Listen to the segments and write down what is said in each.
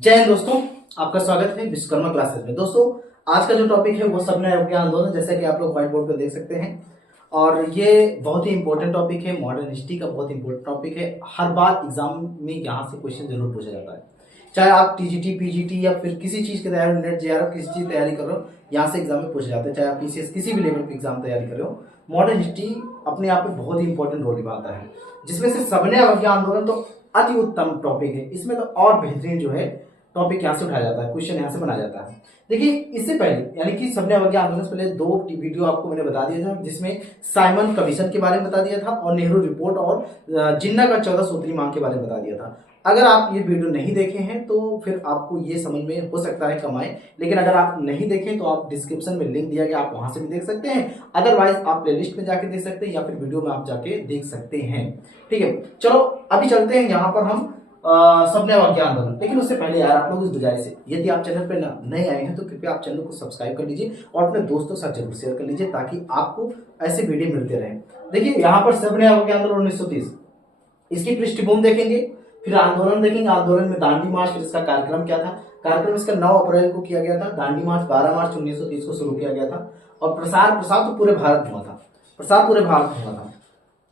जय हिंद दोस्तों, आपका स्वागत है विश्वकर्मा क्लासेस में। दोस्तों, आज का जो टॉपिक है वो सबने अवज्ञा आंदोलन, जैसा कि आप लोग व्हाइट बोर्ड पर देख सकते हैं। और ये बहुत ही इंपॉर्टेंट टॉपिक है, मॉडर्न हिस्ट्री का बहुत इंपॉर्टेंट टॉपिक है। हर बार एग्जाम में यहाँ से क्वेश्चन जरूर पूछा जाता है, चाहे आप टीजीटी, पीजीटी या फिर किसी चीज की तैयारी, नेट जेआरएफ किसी चीज की तैयारी कर रहे हो, यहाँ से एग्जाम में पूछा जाता है। चाहे आप पीसीएस किसी भी लेवल की एग्जाम तैयारी कर रहे हो, मॉडर्न हिस्ट्री अपने आप में बहुत ही इंपॉर्टेंट रोल निभाता है। जिसमें से सबने अवज्ञा आंदोलन तो अति उत्तम टॉपिक है, इसमें तो और बेहतरीन जो है टॉपिक यहाँ से उठाया जाता है, क्वेश्चन यहाँ से बनाया जाता है। देखिए, इससे पहले यानी कि सबने अवज्ञा आंदोलन से पहले दो वीडियो आपको मैंने बता दिया था, जिसमें साइमन कमीशन के बारे में बता दिया था और नेहरू रिपोर्ट और जिन्ना का 14 सूत्री मांग के बारे में बता दिया था। अगर आप ये वीडियो नहीं देखे हैं तो फिर आपको ये समझ में हो सकता है कम आए, लेकिन अगर आप नहीं देखें तो आप डिस्क्रिप्शन में लिंक दिया गया, आप वहां से भी देख सकते हैं। अदरवाइज आप प्लेलिस्ट में जाके देख सकते हैं या फिर वीडियो में आप जाके देख सकते हैं। ठीक है, चलो अभी चलते हैं यहाँ पर हम सबने अवज्ञा आंदोलन। लेकिन उससे पहले यार, आप लोग इस गुजारिश है, यदि आप चैनल पर नए आए हैं तो कृपया आप चैनल को सब्सक्राइब कर लीजिए और अपने दोस्तों के साथ जरूर शेयर कर लीजिए, ताकि आपको ऐसे वीडियो मिलते रहे। देखिए, यहाँ पर सबने अवज्ञा आंदोलन 1930, इसकी पृष्ठभूमि देखेंगे, फिर आंदोलन देखेंगे। आंदोलन में दांडी मार्च, फिर इसका कार्यक्रम क्या था। कार्यक्रम इसका 9 अप्रैल को किया गया था। दांडी मार्च 12 मार्च 1930 को शुरू किया गया था और प्रसार तो पूरे भारत में हुआ था। प्रसार पूरे भारत में हुआ था।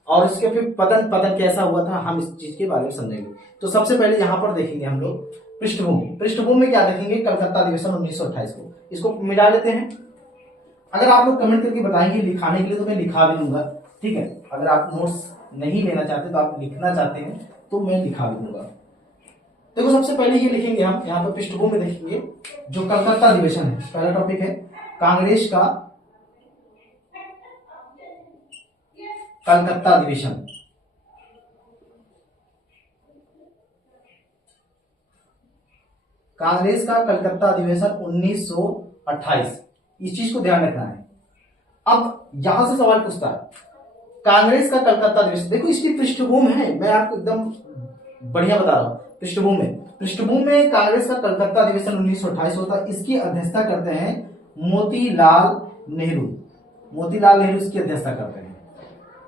और इसके फिर पतन कैसा हुआ था, हम इस चीज के बारे में समझेंगे। तो सबसे पहले यहाँ पर देखेंगे हम लोग पृष्ठभूमि में क्या देखेंगे, कलकत्ता अधिवेशन 1928 को। इसको मिला लेते हैं। अगर आप लोग कमेंट करके बताएंगे लिखाने के लिए तो मैं लिखा भी दूंगा, ठीक है। अगर आप नोट्स नहीं लेना चाहते तो आप लिखना चाहते हैं तो मैं लिखा भी दूंगा। देखो, सबसे पहले ये लिखेंगे हम यहाँ पर पृष्ठभूमि में देखेंगे, जो कलकत्ता अधिवेशन है, पहला टॉपिक है कांग्रेस का कलकत्ता अधिवेशन। कांग्रेस का कलकत्ता अधिवेशन 1928, इस चीज को ध्यान रखना है। अब यहां से सवाल पूछता है, कांग्रेस का कलकत्ता अधिवेशन, देखो इसकी पृष्ठभूमि है, मैं आपको एकदम बढ़िया बता रहा हूं। पृष्ठभूमि में कांग्रेस का कलकत्ता अधिवेशन 1928 होता है। इसकी अध्यक्षता करते हैं मोतीलाल नेहरू इसकी अध्यक्षता करते हैं,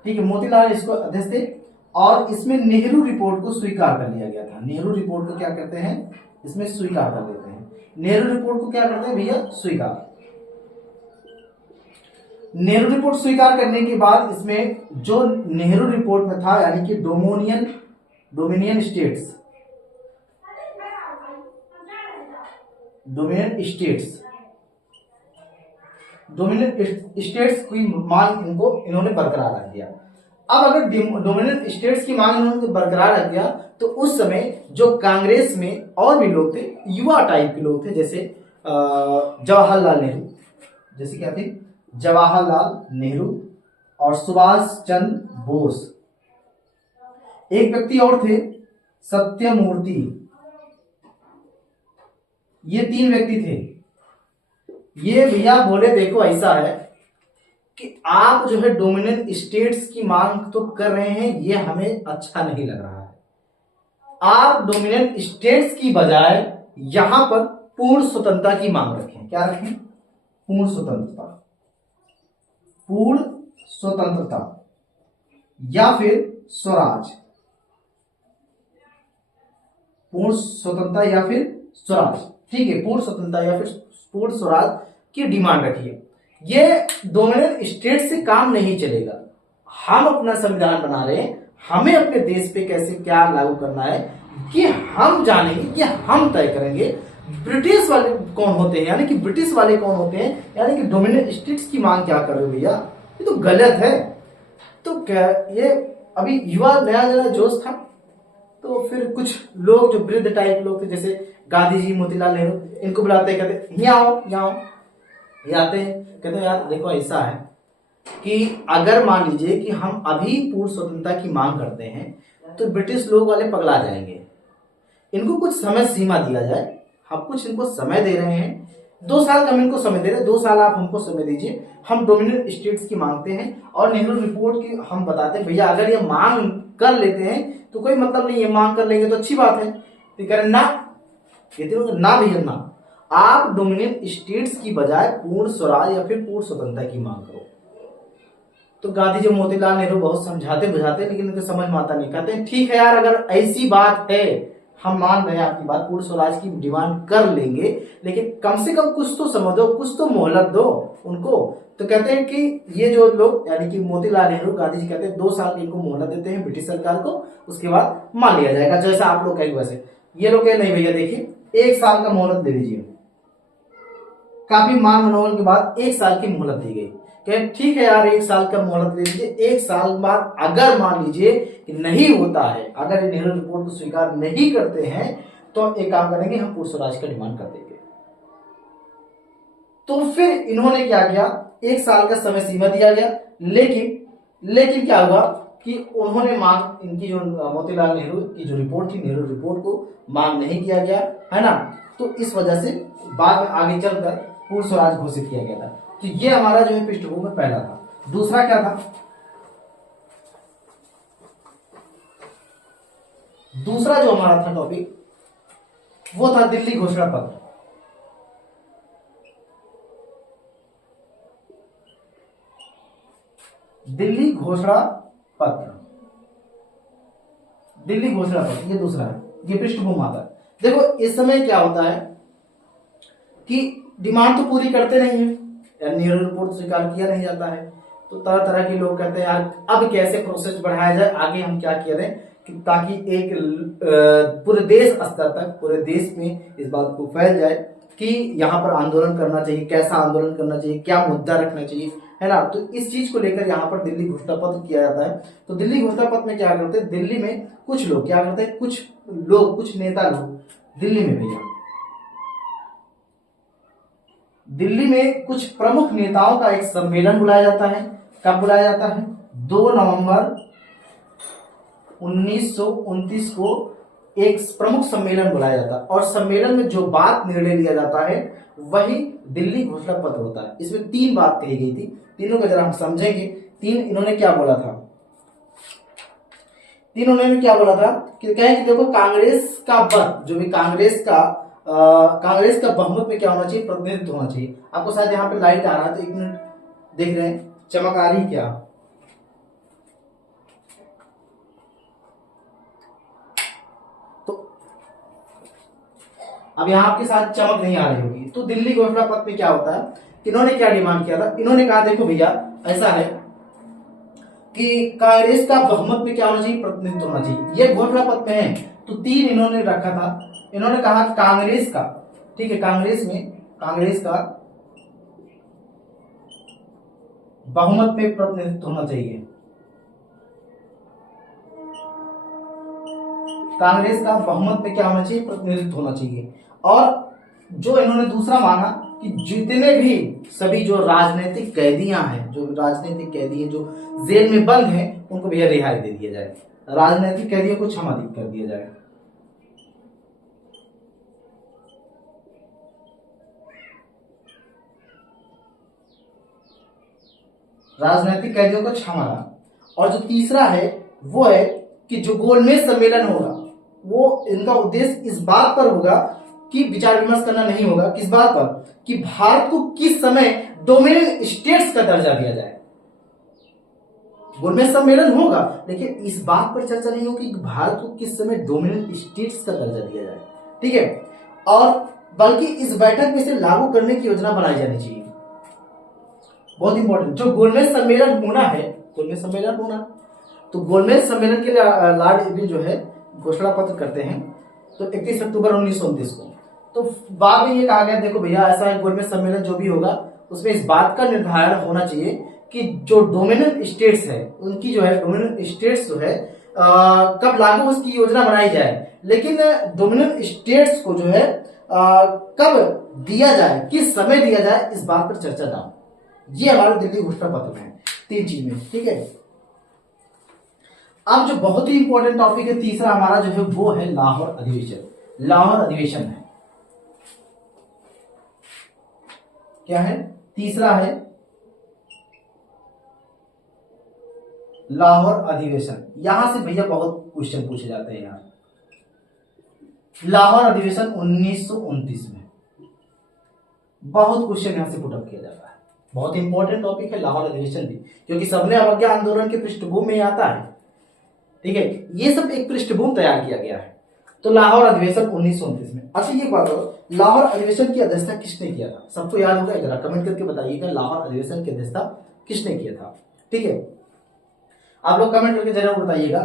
ठीक है। मोतीलाल इसको अध्यक्ष थे और इसमें नेहरू रिपोर्ट को स्वीकार कर लिया गया था। नेहरू रिपोर्ट को क्या करते हैं, इसमें स्वीकार कर लेते हैं। नेहरू रिपोर्ट को क्या करते हैं भैया, स्वीकार। नेहरू रिपोर्ट स्वीकार करने के बाद इसमें जो नेहरू रिपोर्ट में था, यानी कि डोमिनियन स्टेट्स की मांग इन्होंने बरकरार रख दिया। अब अगर डोमिनेंट स्टेट्स की मांग इन्होंने बरकरार रख दिया तो उस समय जो कांग्रेस में और भी लोग थे, युवा टाइप के लोग थे, जैसे जवाहरलाल नेहरू, जैसे क्या थे, जवाहरलाल नेहरू और सुभाष चंद्र बोस। एक व्यक्ति और थे, सत्यमूर्ति। ये 3 व्यक्ति थे। ये भैया बोले, देखो ऐसा है कि आप जो है डोमिनेंट स्टेट्स की मांग तो कर रहे हैं, ये हमें अच्छा नहीं लग रहा है। आप डोमिनेंट स्टेट्स की बजाय यहां पर पूर्ण स्वतंत्रता की मांग रखें। क्या रखें, पूर्ण स्वतंत्रता या फिर स्वराज। पूर्ण स्वतंत्रता या फिर स्वराज, ठीक है। पूर्ण स्वतंत्रता या फिर पूर्ण स्वराज की डिमांड रखिए। ये डोमिनेंट स्टेट से काम नहीं चलेगा। हम अपना संविधान बना रहे हैं, हमें अपने देश पे कैसे क्या लागू करना है कि हम जानेंगे, कि हम तय करेंगे। ब्रिटिश वाले कौन होते हैं, यानी कि ब्रिटिश वाले कौन होते हैं, यानी कि डोमिनेंट स्टेट्स की मांग क्या कर रहे हो भैया, ये तो गलत है। तो क्या ये अभी युवा नया जोश था, तो फिर कुछ लोग जो वृद्ध टाइप लोग थे, जैसे गांधी जी, मोतीलाल नेहरू, इनको बुलाते कहते यहाँ आओ, ये आते हैं, कहते हैं यार देखो ऐसा है कि अगर मान लीजिए कि हम अभी पूर्ण स्वतंत्रता की मांग करते हैं तो ब्रिटिश लोग वाले पगला जाएंगे। इनको कुछ समय सीमा दिया जाए, हम कुछ इनको समय दे रहे हैं, 2 साल का हम इनको समय दे रहे हैं, 2 साल आप हमको समय दीजिए, हम डोमिनेंट स्टेट्स की मांगते हैं। और नेहरू रिपोर्ट की हम बताते हैं भैया, अगर ये मांग कर लेते हैं तो कोई मतलब नहीं है, मांग कर लेंगे तो अच्छी बात है। तो कह रहे ना, कहते हो ना भैया ना, आप डोमिनेंट स्टेट्स की बजाय पूर्ण स्वराज या फिर पूर्ण स्वतंत्रता की मांग करो। तो गांधी जी, मोतीलाल नेहरू बहुत समझाते बुझाते, लेकिन उनको समझ में आता नहीं। कहते हैं ठीक है यार, अगर ऐसी बात है, हम मान रहे हैं आपकी बात, पूर्ण स्वराज की डिमांड कर लेंगे, लेकिन कम से कम कुछ तो समय दो, कुछ तो मोहलत दो उनको। तो कहते हैं कि ये जो लोग यानी कि मोतीलाल नेहरू, गांधी जी कहते हैं 2 साल की इनको मोहलत देते हैं ब्रिटिश सरकार को, उसके बाद मान लिया जाएगा, जैसा आप लोग कहेंगे वैसे। ये लोग कहे नहीं भैया देखिए 1 साल का मोहलत दे दीजिए। काफी मान मनोबल के बाद 1 साल की मोहलत दी गई। कहे ठीक है यार 1 साल का मोहलत दे दीजिए, 1 साल बाद अगर मान लीजिए कि नहीं होता है, अगर नेहरू रिपोर्ट को स्वीकार नहीं करते हैं, तो एक काम करेंगे, हम पूर्ण स्वराज का डिमांड कर देंगे। तो फिर इन्होंने क्या किया, 1 साल का समय सीमा दिया गया, लेकिन क्या हुआ कि उन्होंने मांग, इनकी जो मोतीलाल नेहरू की जो रिपोर्ट थी, नेहरू रिपोर्ट को मांग नहीं किया गया, है ना। तो इस वजह से बाद में आगे चलकर पूर्ण स्वराज घोषित किया गया था। तो ये हमारा जो है पृष्ठभूमि में पहला था। दूसरा क्या था, दूसरा जो हमारा था टॉपिक वो था दिल्ली घोषणा पत्र। दिल्ली घोषणा पत्र, दिल्ली घोषणा पत्र ये दूसरा है, ये पृष्ठभूमि आता है। देखो इस समय क्या होता है कि डिमांड तो पूरी करते नहीं है, नेहरू रिपोर्ट स्वीकार किया नहीं जाता है, तो तरह तरह के लोग कहते हैं यार अब कैसे प्रोसेस बढ़ाया जाए, आगे हम क्या करें कि ताकि एक पूरे देश स्तर तक, पूरे देश में इस बात को फैल जाए कि यहाँ पर आंदोलन करना चाहिए, कैसा आंदोलन करना चाहिए, क्या मुद्दा रखना चाहिए, है ना। तो इस चीज को लेकर यहाँ पर दिल्ली घोषणा पत्र किया जाता है। तो दिल्ली घोषणा पत्र में क्या करते हैं, दिल्ली में कुछ लोग क्या करते हैं, कुछ लोग, कुछ नेता लोग दिल्ली में, भैया दिल्ली में कुछ प्रमुख नेताओं का एक सम्मेलन बुलाया जाता है। कब बुलाया जाता है, 2 नवंबर 1929 को एक प्रमुख सम्मेलन बुलाया जाता है, और सम्मेलन में जो बात निर्णय लिया जाता है वही दिल्ली घोषणा पत्र होता है। इसमें 3 बात कही गई थी, तीनों को जरा हम समझेंगे। 3 इन्होंने क्या बोला था, 3 उन्होंने क्या बोला था कि कहें कि देखो कांग्रेस का बल, जो भी कांग्रेस का बहुमत में क्या होना चाहिए, प्रतिनिधित्व होना चाहिए। आपको शायद यहाँ पे लाइट आ रहा है, तो 1 मिनट देख रहे हैं, चमक आ रही क्या, तो अब यहाँ आपके साथ चमक नहीं आ रही होगी। तो दिल्ली घोषणा पत्र में क्या होता है, इन्होंने क्या डिमांड किया था, इन्होंने कहा देखो भैया ऐसा है कि कांग्रेस का बहुमत में क्या होना चाहिए, प्रतिनिधित्व होना चाहिए। ये घोषणा पत्र में है। तो 3 इन्होंने रखा था, इन्होंने कहा कांग्रेस का, ठीक है, कांग्रेस का बहुमत में प्रतिनिधित्व होना चाहिए, कांग्रेस का बहुमत में क्या होना चाहिए, प्रतिनिधित्व होना चाहिए। और जो इन्होंने दूसरा माना कि जितने भी सभी जो राजनीतिक कैदियां हैं, जो राजनीतिक कैदी हैं जो जेल में बंद हैं, उनको भैया रिहाई दे दिया जाए, राजनीतिक कैदियों को क्षमा कर दिया जाए। राजनीतिक कैदियों को क्षमा। और जो तीसरा है वो है कि जो गोलमेज सम्मेलन होगा वो इनका उद्देश्य इस बात पर होगा कि विचार विमर्श करना नहीं होगा, किस बात पर, कि भारत को किस समय डोमिनेंट स्टेट्स का दर्जा दिया जाए। गोलमेज सम्मेलन होगा लेकिन इस बात पर चर्चा नहीं होगी कि भारत को किस समय डोमिनेंट स्टेट्स का दर्जा दिया जाए, ठीक है। और बल्कि इस बैठक में से लागू करने की योजना बनाई जानी चाहिए। बहुत इंपॉर्टेंट, जो गोलमेज सम्मेलन होना है, गोलमेज सम्मेलन होना, तो गोलमेज सम्मेलन के लिए लॉर्ड इरविन जो है घोषणा पत्र करते हैं तो 31 अक्टूबर 1929 को। तो बाद में ये कहा गया देखो भैया ऐसा है, गोलमेज सम्मेलन जो भी होगा उसमें इस बात का निर्धारण होना चाहिए कि जो डोमिनेंट स्टेट्स है उनकी जो है डोमिनेंट स्टेट्स जो है कब लागू उसकी योजना बनाई जाए, लेकिन डोमिनेंट स्टेट्स को जो है कब दिया जाए, किस समय दिया जाए, इस बात पर चर्चा ना हो। ये हमारे दिल्ली घोषणा पत्र में है, 3 चीज में, ठीक है। अब जो बहुत ही इंपॉर्टेंट टॉपिक है तीसरा हमारा जो है वो है लाहौर अधिवेशन। लाहौर अधिवेशन है, क्या है, तीसरा है लाहौर अधिवेशन। यहां से भैया बहुत क्वेश्चन पूछे जाते हैं यार। लाहौर अधिवेशन 1929 में बहुत क्वेश्चन यहां से पुटअप किया जाता है। बहुत इंपॉर्टेंट टॉपिक है लाहौर अधिवेशन भी, क्योंकि सबने अवज्ञा आंदोलन के पृष्ठभूमि में आता है, ठीक है। ये सब एक पृष्ठभूमि तैयार किया गया है। तो लाहौर अधिवेशन 1929 में। अच्छा ये बात करो, लाहौर अधिवेशन की अध्यक्षता किसने किया था? सबको याद होगा, जरा कमेंट करके बताइएगा लाहौर अधिवेशन की अध्यक्षता किसने किया था। ठीक है, आप लोग कमेंट करके जरूर बताइएगा।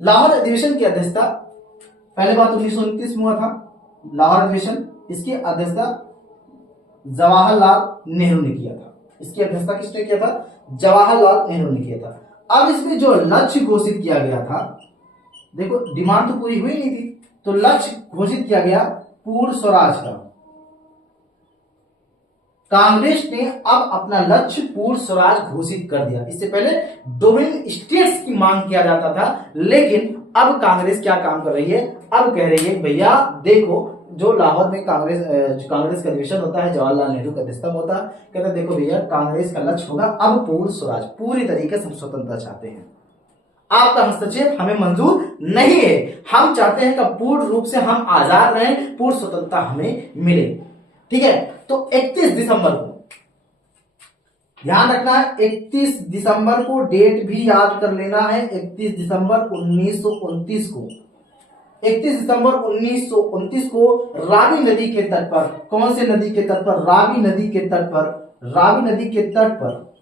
लाहौर अधिवेशन की अध्यक्षता पहले बात 1929 में हुआ था लाहौर अधिवेशन, इसकी अध्यक्षता जवाहरलाल नेहरू ने किया था। इसकी अध्यक्षता किसने किया था? जवाहरलाल नेहरू ने किया था। अब इसमें जो लक्ष्य घोषित किया गया था, देखो डिमांड तो पूरी हुई नहीं थी, तो लक्ष्य घोषित किया गया पूर्ण स्वराज का। कांग्रेस ने अब अपना लक्ष्य पूर्ण स्वराज घोषित कर दिया। इससे पहले डोमिनियन स्टेट्स की मांग किया जाता था, लेकिन अब कांग्रेस क्या काम कर रही है, अब कह रही है भैया देखो, जो लाहौर में कांग्रेस का अधिवेशन होता है, जवाहरलाल नेहरू का अध्यक्षता होता है, कहते हैं देखो भैया कांग्रेस का लक्ष्य होगा अब पूर्ण स्वराज, पूरी तरीके से हम स्वतंत्रता चाहते हैं, आपका हस्तक्षेप हमें मंजूर नहीं है, हम चाहते हैं कि पूर्ण रूप से हम आजाद रहें, पूर्ण स्वतंत्रता हमें मिले। ठीक है, तो 31 दिसंबर को ध्यान रखना है, 31 दिसंबर को डेट भी याद कर लेना है, 31 दिसंबर 1929 को, 31 दिसंबर 1929 को रावी नदी के तट पर, कौन से नदी के तट पर? रावी नदी के तट पर, रावी नदी के तट पर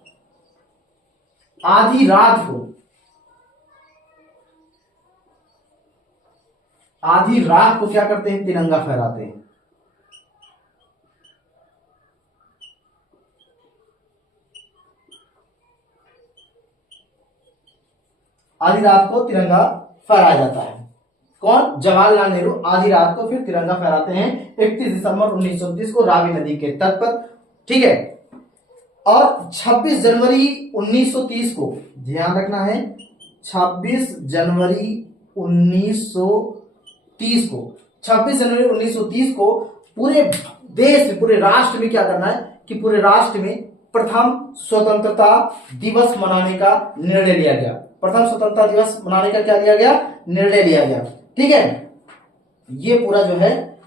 आधी रात को, आधी रात को क्या करते हैं? तिरंगा फहराते हैं। आधी रात को तिरंगा फहराया जाता है। कौन? जवाहरलाल नेहरू आधी रात को फिर तिरंगा फहराते हैं 31 दिसंबर 1929 को रावी नदी के तट पर। ठीक है, और 26 जनवरी 1930 को ध्यान रखना है, 26 जनवरी 1930 को, 26 जनवरी 1930 को पूरे देश में, पूरे राष्ट्र में क्या करना है कि पूरे राष्ट्र में प्रथम स्वतंत्रता दिवस मनाने का निर्णय लिया गया। प्रथम स्वतंत्रता दिवस मनाने का क्या लिया गया? निर्णय लिया गया। ठीक है, ये पूरा जो है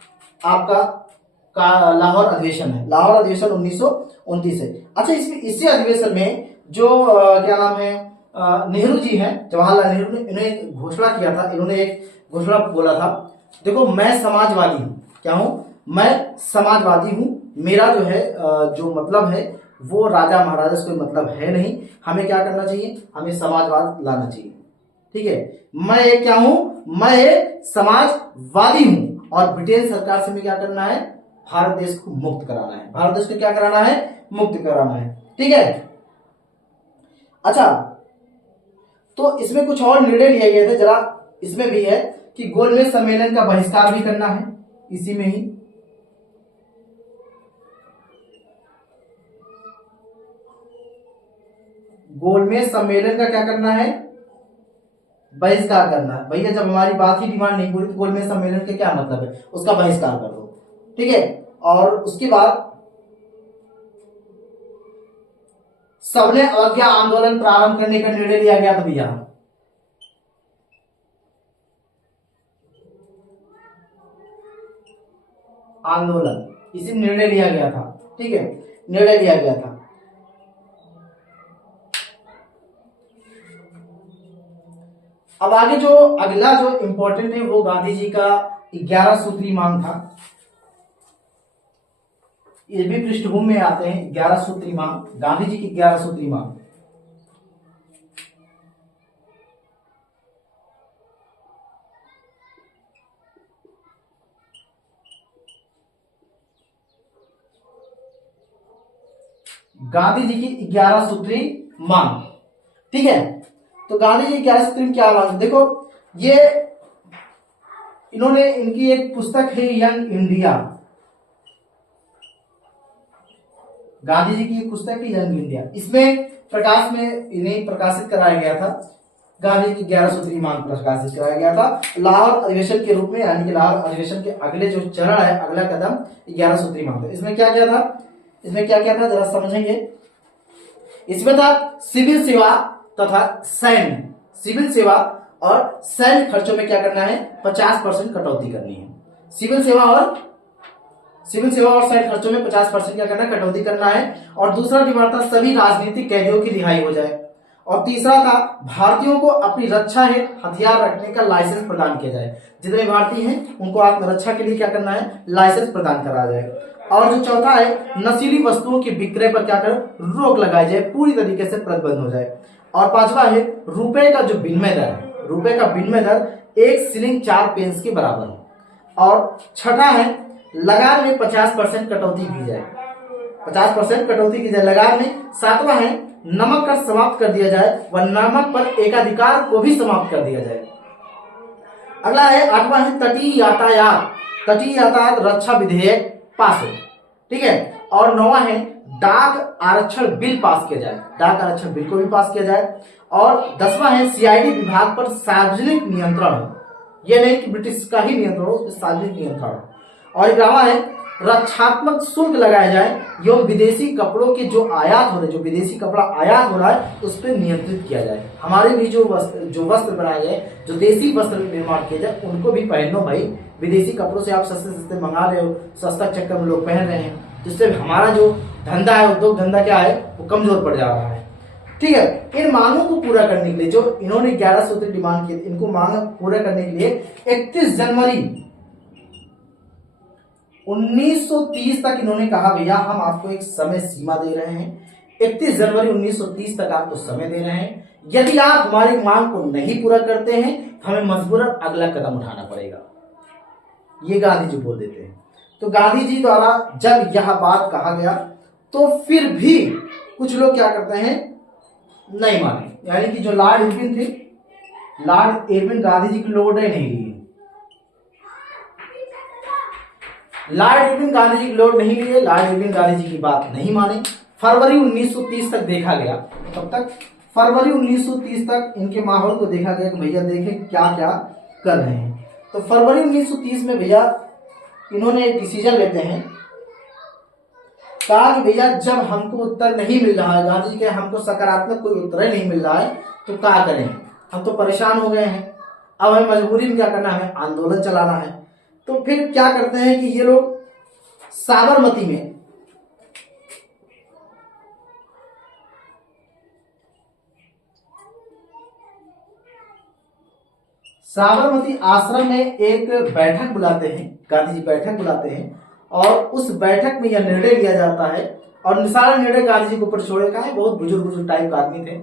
आपका लाहौर अधिवेशन है, लाहौर अधिवेशन 1929 है। अच्छा, इसमें इसी अधिवेशन में जो क्या नाम है, नेहरू जी हैं, जवाहरलाल नेहरू ने इन्हें घोषणा किया था, इन्होंने एक घोषणा बोला था, देखो मैं समाजवादी हूं। क्या हूं? मैं समाजवादी हूं, मेरा जो है जो मतलब है वो राजा महाराजा से कोई मतलब है नहीं, हमें क्या करना चाहिए? हमें समाजवाद लाना चाहिए। ठीक है, मैं एक क्या हूं? मैं एक समाजवादी हूं, और ब्रिटेन सरकार से हमें क्या करना है? भारत देश को मुक्त कराना है, भारत देश को क्या कराना है? मुक्त कराना है। ठीक है, अच्छा, तो इसमें कुछ और निर्णय लिए गए थे, जरा इसमें भी है कि गोलमेज सम्मेलन का बहिष्कार भी करना है, इसी में ही गोलमेज सम्मेलन का क्या करना है? बहिष्कार करना है। भैया जब हमारी बात ही डिमांड नहीं पूरी तो गोलमेज सम्मेलन के क्या मतलब है? उसका बहिष्कार कर दो। ठीक है, और उसके बाद सबने अवज्ञा आंदोलन प्रारंभ करने का निर्णय लिया गया था भैया, आंदोलन, इसी निर्णय लिया गया था। ठीक है, निर्णय लिया गया था। अब आगे जो अगला जो इंपॉर्टेंट है वो गांधी जी का 11 सूत्री मांग था। ये भी पृष्ठभूमि में आते हैं 11 सूत्री मांग, गांधी जी की 11 सूत्री मांग। गांधी जी की 11 सूत्री मांग। ठीक है, तो गांधी जी की 11 सूत्री में क्या मांग? देखो ये इन्होंने, इनकी एक पुस्तक है यंग इंडिया, गांधी जी की एक पुस्तक है यंग इंडिया, इसमें प्रकाश में इन्हें प्रकाशित कराया गया था, गांधी की 11 सूत्री मांग प्रकाशित कराया गया था लाहौर अधिवेशन के रूप में, यानी कि लाहौर अधिवेशन के अगले जो चरण है, अगला कदम 11 सूत्री मांग। इसमें क्या किया था? इसमें क्या किया था जरा समझेंगे। इसमें था सिविल सेवा तथा सैन्य, सिविल सेवा और सैन्य खर्चों में क्या करना है? 50% कटौती करनी है। सिविल सेवा और सैन्य खर्चों में 50% क्या करना है? कटौती करना है। और दूसरा डिमांड था सभी राजनीतिक कैदियों की रिहाई हो जाए। और तीसरा था भारतीयों को अपनी रक्षा हेतु हथियार रखने का लाइसेंस प्रदान किया जाए। जितने भारतीय हैं उनको आत्मरक्षा के लिए क्या करना है, लाइसेंस प्रदान करा जाए। और जो चौथा है नशीली वस्तुओं के विक्रय पर क्या कर रोक लगाई जाए, पूरी तरीके से प्रतिबंध हो जाए। और पांचवा है रुपए का जो विनिमय दर है, रुपए का विनिमय दर 1 शिलिंग 4 पेंस के बराबर हो। और छठा है लगान में 50% कटौती की जाए, 50% कटौती की जाए लगान में। सातवां है नमक कर समाप्त कर दिया जाए व नमक पर एकाधिकार को भी समाप्त कर दिया जाए। अगला है आठवां है तटीय यातायात रक्षा विधेयक पास हो, ठीक है। और नौवां है डाक आरक्षण बिल पास किया जाए, डाक आरक्षण बिल को भी पास किया जाए। और 10वां है सीआईडी विभाग पर सार्वजनिक नियंत्रण हो, यह नहीं कि ब्रिटिश का ही नियंत्रण हो, सार्वजनिक नियंत्रण हो। और 11वां है रक्षात्मक शुल्क लगाया जाए एवं विदेशी कपड़ों के जो आयात हो रहे, जो विदेशी कपड़ा आयात हो रहा है उस पर नियंत्रित किया जाए। हमारे भी जो वस्त्र बनाए जाए, जो देसी वस्त्र निर्माण किए जाए उनको भी पहनो भाई। विदेशी कपड़ों से आप सस्ते सस्ते मंगा रहे हो, सस्ता चक्कर में लोग पहन रहे हैं, जिससे हमारा जो धंधा है, उद्योग धंधा क्या है, वो कमजोर पड़ जा रहा है, ठीक है। इन मांगों को पूरा करने के लिए जो इन्होंने 11 सूत्री डिमांड किए, इनको मांग पूरा करने के लिए 31 जनवरी 1930 तक इन्होंने कहा भैया हम आपको एक समय सीमा दे रहे हैं, 31 जनवरी 1930 तक आपको समय दे रहे हैं। यदि आप हमारी मांग को नहीं पूरा करते हैं तो हमें मजबूरन अगला कदम उठाना पड़ेगा, ये गांधी जी बोल देते हैं। तो गांधी जी द्वारा जब यह बात कहा गया तो फिर भी कुछ लोग क्या करते हैं, नहीं माने। यानी कि जो लॉर्ड इरविन थे, लॉर्ड इरविन गांधी जी की लोड़े नहीं ली, लॉर्ड इरविन गांधी जी की लोड नहीं लिए, लॉर्ड इरविन गांधी जी की बात नहीं माने। फरवरी 1930 तक देखा गया, तब तक फरवरी 1930 तक इनके माहौल को देखा गया कि भैया देखें क्या क्या कर रहे हैं। तो फरवरी 1930 में भैया इन्होंने एक डिसीजन लेते हैं, कहा कि भैया जब हमको उत्तर नहीं मिल रहा है, गांधी जी के हमको सकारात्मक कोई उत्तर नहीं मिल रहा है तो क्या करें, हम तो परेशान हो गए हैं, अब हमें मजबूरी में क्या करना है, हमें आंदोलन चलाना है। तो फिर क्या करते हैं कि ये लोग साबरमती में साबरमती आश्रम में एक बैठक बुलाते हैं, गांधी जी बैठक बुलाते हैं और उस बैठक में यह निर्णय लिया जाता है। और सारा निर्णय गांधी जी के ऊपर छोड़े का है, बहुत बुजुर्ग टाइप का आदमी थे,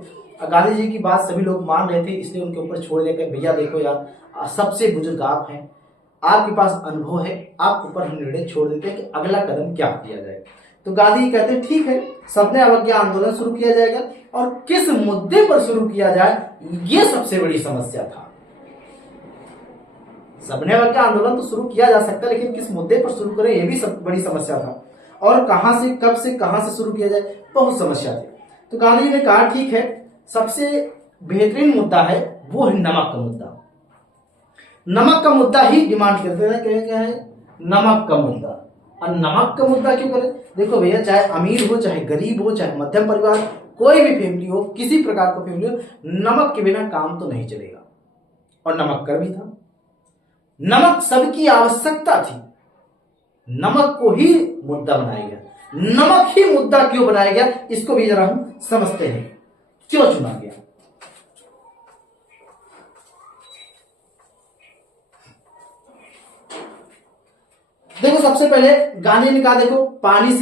गांधी जी की बात सभी लोग मान रहे थे, इसलिए उनके ऊपर छोड़ देकर भैया देखो यार सबसे बुजुर्ग आप हैं, आपके पास अनुभव है, आपके ऊपर हम निर्णय छोड़ देते हैं कि अगला कदम क्या किया जाए। तो गांधी जी कहते हैं ठीक है, सबने अवज्ञा आंदोलन शुरू किया जाएगा और किस मुद्दे पर शुरू किया जाए, ये सबसे बड़ी समस्या था। सबने अवज्ञा आंदोलन तो शुरू किया जा सकता है, लेकिन किस मुद्दे पर शुरू करें, यह भी सब बड़ी समस्या था। और कहां से, कब से, कहां से शुरू किया जाए, बहुत समस्या थी। तो गांधी जी ने कहा ठीक है, सबसे बेहतरीन मुद्दा है वो है नमक का मुद्दा। नमक का मुद्दा ही डिमांड करते हैं, क्या है, नमक का मुद्दा। और नमक का मुद्दा क्यों करें, देखो भैया चाहे अमीर हो, चाहे गरीब हो, चाहे मध्यम परिवार, कोई भी फैमिली हो, किसी प्रकार का फैमिली हो, नमक के बिना काम तो नहीं चलेगा। और नमक कर भी था, नमक सबकी आवश्यकता थी, नमक को ही मुद्दा बनाया गया। नमक ही मुद्दा क्यों बनाया गया, इसको भी जरा हम समझते हैं, क्यों चुना गया। देखो सबसे पहले गांधी ने कहा देखो पानी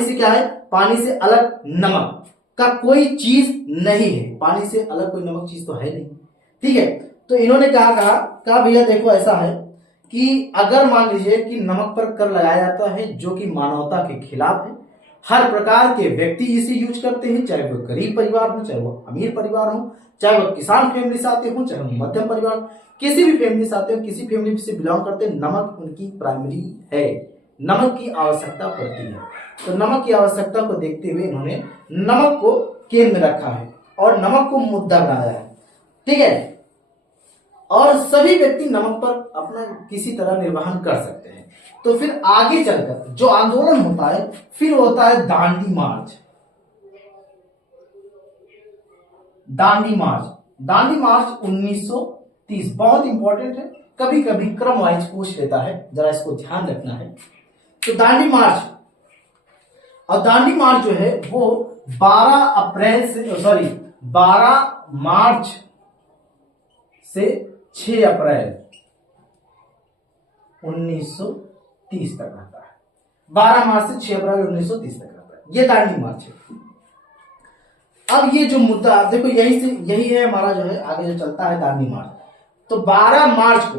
से क्या है, पानी से अलग नमक का कोई चीज नहीं है, पानी से अलग कोई नमक चीज तो है नहीं, ठीक है। तो इन्होंने कहा भैया देखो ऐसा है कि अगर मान लीजिए कि नमक पर कर लगाया जाता है जो कि मानवता के खिलाफ है, हर प्रकार के व्यक्ति इसे यूज करते हैं, चाहे वो गरीब परिवार हो, चाहे वो अमीर परिवार हो, चाहे वो किसान फैमिली से आते हो, चाहे वो मध्यम परिवार, किसी भी फैमिली से आते हो, किसी फैमिली से बिलोंग करते हैं, नमक उनकी प्राइमरी है, नमक की आवश्यकता पड़ती है। तो नमक की आवश्यकता को देखते हुए इन्होंने नमक को केंद्र में रखा है और नमक को मुद्दा बनाया है, ठीक है। और सभी व्यक्ति नमक पर अपना किसी तरह निर्वहन कर सकते हैं। तो फिर आगे चलकर जो आंदोलन होता है फिर होता है दांडी मार्च। दांडी मार्च 1930 बहुत इंपॉर्टेंट है, कभी कभी क्रम वाइज पूछ लेता है, जरा इसको ध्यान रखना है। तो दांडी मार्च, और दांडी मार्च जो है वो 12 12 मार्च से 6 अप्रैल 1930 तक रहता है। 12 मार्च से 6 अप्रैल 1930 तक रहता है, ये दांडी मार्च है। अब ये जो मुद्दा देखो, यही है हमारा जो है आगे जो चलता है दांडी मार्च। तो 12 मार्च को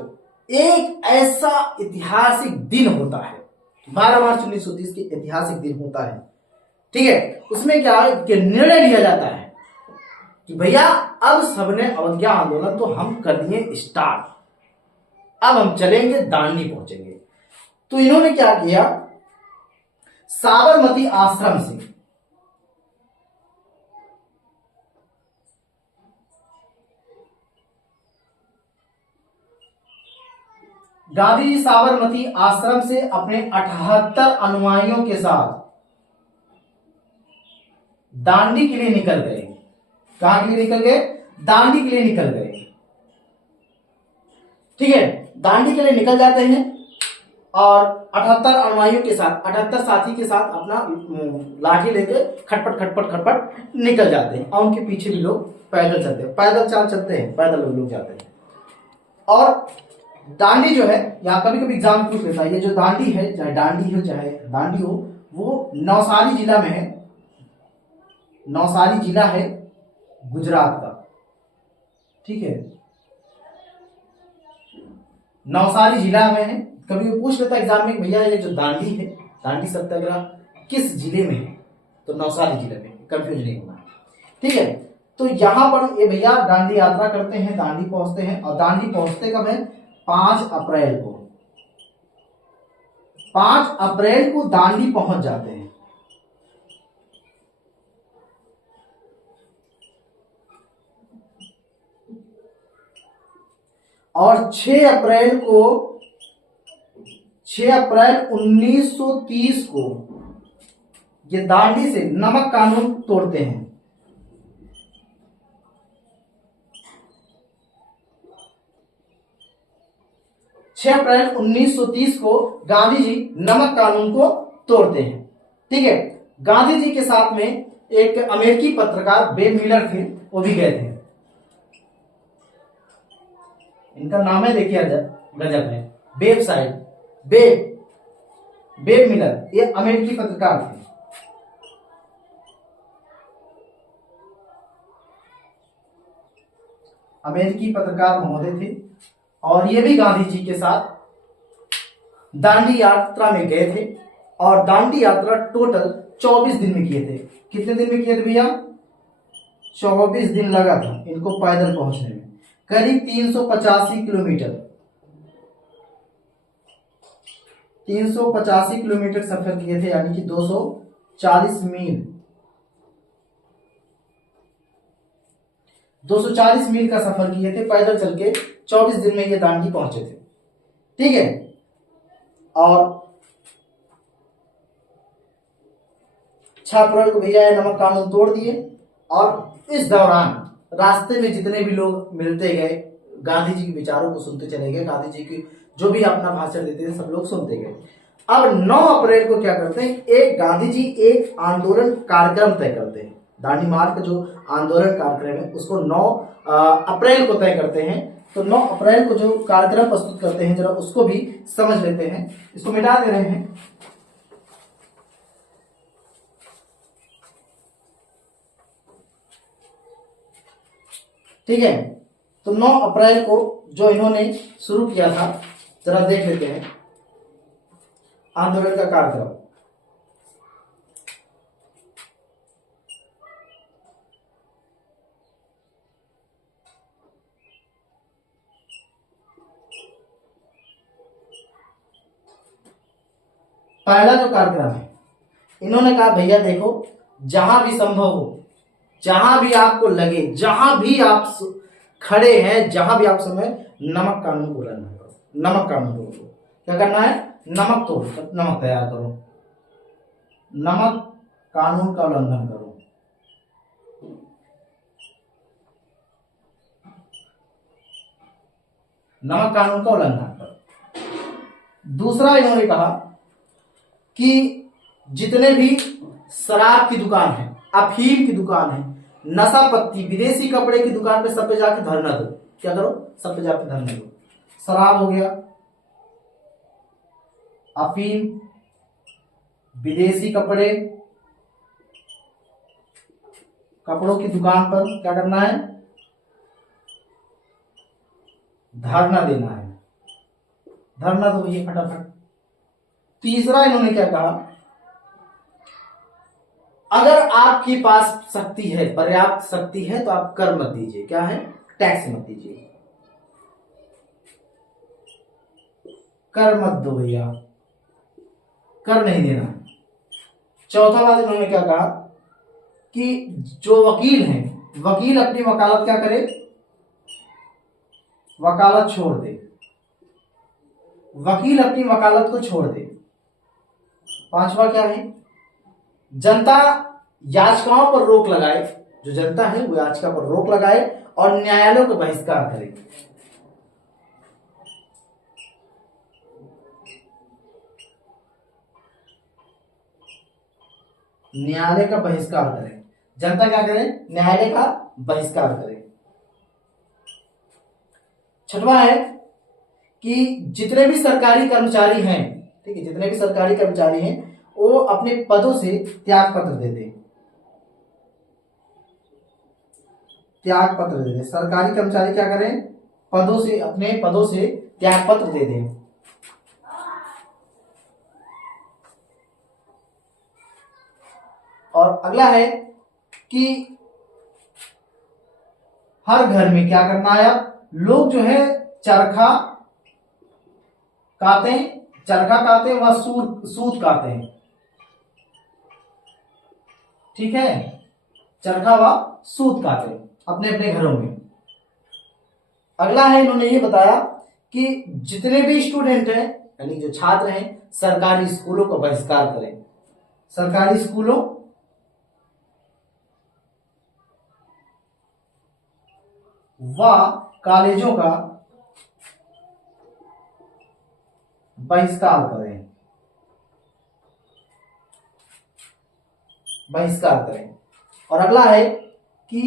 एक ऐसा ऐतिहासिक दिन होता है, 12 मार्च 1930 के ऐतिहासिक दिन होता है, ठीक है। उसमें क्या है कि निर्णय लिया जाता है कि भैया अब सबने अवज्ञा आंदोलन तो हम कर दिए स्टार्ट, अब हम चलेंगे दांडी पहुंचेंगे। तो इन्होंने क्या किया, साबरमती आश्रम से गांधी जी साबरमती आश्रम से अपने 78 अनुयायियों के साथ दांडी के लिए निकल गए। कहां के लिए निकल गए? दांडी के लिए निकल गए, ठीक है। दांडी के लिए निकल जाते हैं और 78 अनुयायियों के साथ, 78 साथी के साथ अपना लाठी लेके खटपट खटपट खटपट निकल जाते हैं। और उनके पीछे भी लोग पैदल चलते हैं, पैदल चलते हैं, पैदल लोग जाते हैं। और दांडी जो है, यहाँ कभी कभी एग्जाम पूछ लेता है, ये जो दांडी है, चाहे दांडी हो चाहे दांडी हो, वो नवसारी जिला में है। नवसारी जिला है गुजरात का, ठीक है, नवसारी जिला में है। कभी वो पूछ लेता एग्जाम में, भैया ये जो दांडी है, दांडी सत्याग्रह किस जिले में है? तो नवसारी जिले में, कंफ्यूज नहीं होना, ठीक है। तो यहां पर ये भैया दांडी यात्रा करते हैं, दांडी पहुंचते हैं। और दांडी पहुंचते कब है? 5 अप्रैल को। 5 अप्रैल को दांडी पहुंच जाते हैं। और 6 अप्रैल 1930 को ये दांडी से नमक कानून तोड़ते हैं। 6 अप्रैल 1930 को गांधी जी नमक कानून को तोड़ते हैं, ठीक है। गांधी जी के साथ में एक अमेरिकी पत्रकार बेब मिलर थे, वो भी गए थे। इनका नाम है, देखिए गजब है, बेब मिलर, ये अमेरिकी पत्रकार थे। अमेरिकी पत्रकार महोदय थे और ये भी गांधी जी के साथ दांडी यात्रा में गए थे। और दांडी यात्रा टोटल 24 दिन में किए थे। कितने दिन में किए थे भैया? 24 दिन लगा था इनको पैदल पहुंचने में, करीब 385 किलोमीटर, 385 किलोमीटर सफर किए थे, यानी कि 240 मील, 240 मील का सफर किए थे पैदल चल के। 24 दिन में ये दांडी पहुंचे थे, ठीक है। और 6 अप्रैल को भैया नमक कानून तोड़ दिए। और इस दौरान रास्ते में जितने भी लोग मिलते गए, गांधी जी के विचारों को सुनते चले गए, गांधी जी की जो भी अपना भाषण देते थे सब लोग सुनते गए। अब 9 अप्रैल को क्या करते हैं, एक गांधी जी एक आंदोलन कार्यक्रम तय करते हैं। दांडी मार्च का जो आंदोलन कार्यक्रम है उसको 9 अप्रैल को तय करते हैं। तो 9 अप्रैल को जो कार्यक्रम प्रस्तुत करते हैं, जरा उसको भी समझ लेते हैं। इसको मिटा दे रहे हैं। ठीक है, तो 9 अप्रैल को जो इन्होंने शुरू किया था, जरा देख लेते हैं आंदोलन का कार्यक्रम। पहला जो कार्यक्रम है, इन्होंने कहा भैया देखो, जहां भी संभव हो, जहां भी आपको लगे, जहां भी आप खड़े हैं, जहां भी आप समय, नमक कानून को उल्लंघन करो। नमक कानून को क्या करना है? नमक तैयार करो, नमक कानून का उल्लंघन करो। नमक कानून का उल्लंघन करो। दूसरा इन्होंने कहा कि जितने भी शराब की दुकान है, अफीम की दुकान है, नशा पत्ती, विदेशी कपड़े की दुकान पे सब पे जाके धरना दो। क्या करो? सब पे जाके धरना दो। शराब हो गया, अफीम, विदेशी कपड़े, कपड़ों की दुकान पर क्या करना है? धरना देना है। धरना दो ये फटाफट। तीसरा इन्होंने क्या कहा? अगर आपके पास शक्ति है, पर्याप्त शक्ति है, तो आप कर मत दीजिए। क्या है? टैक्स मत दीजिए, कर मत दो भैया, कर नहीं देना। चौथा बात इन्होंने क्या कहा कि जो वकील हैं, वकील अपनी वकालत क्या करे? वकालत छोड़ दे। वकील अपनी वकालत को छोड़ दे। पांचवा क्या है? जनता याचिकाओं पर रोक लगाए। जो जनता है वो याचिका पर रोक लगाए और न्यायालयों का बहिष्कार करे। न्यायालय का बहिष्कार करे। जनता क्या करे? न्यायालय का बहिष्कार करे। छठवां है कि जितने भी सरकारी कर्मचारी हैं, ठीक है, जितने भी सरकारी कर्मचारी हैं वो अपने पदों से त्याग पत्र दे दें। त्याग पत्र दे दें। सरकारी कर्मचारी क्या करें? पदों से, अपने पदों से त्याग पत्र दे दें। और अगला है कि हर घर में क्या करना है? लोग जो है चरखा काते हैं, चरखा काते हैं, वह सूत काते हैं। ठीक है, चरखा व सूत काते हैं अपने अपने घरों में। अगला है, इन्होंने ये बताया कि जितने भी स्टूडेंट हैं, यानी जो छात्र हैं, सरकारी स्कूलों का बहिष्कार करें। सरकारी स्कूलों व कॉलेजों का बहिष्कार करें। बहिष्कार करें। और अगला है कि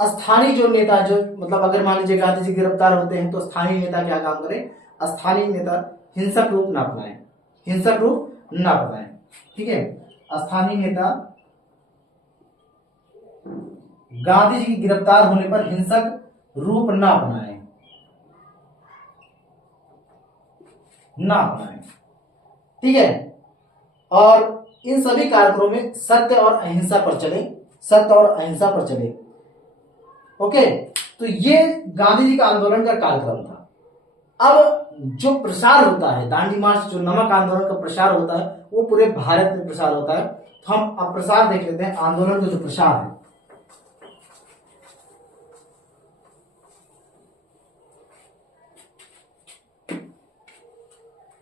स्थानीय जो नेता, जो मतलब अगर मान लीजिए गांधी जी गिरफ्तार होते हैं तो स्थानीय नेता क्या काम करें? स्थानीय नेता हिंसक रूप ना अपनाएं। हिंसक रूप ना अपनाएं। ठीक है, स्थानीय नेता गांधी जी की गिरफ्तार होने पर हिंसक रूप ना अपनाएं। ना अपनाएं। ठीक है, और इन सभी कार्यक्रमों में सत्य और अहिंसा पर चले। सत्य और अहिंसा पर चले। ओके, तो ये गांधी जी का आंदोलन का कार्यक्रम था। अब जो प्रसार होता है, दांडी मार्च, जो नमक आंदोलन का प्रसार होता है, वो पूरे भारत में प्रसार होता है। तो हम अब प्रसार देख लेते हैं, आंदोलन का जो प्रसार है।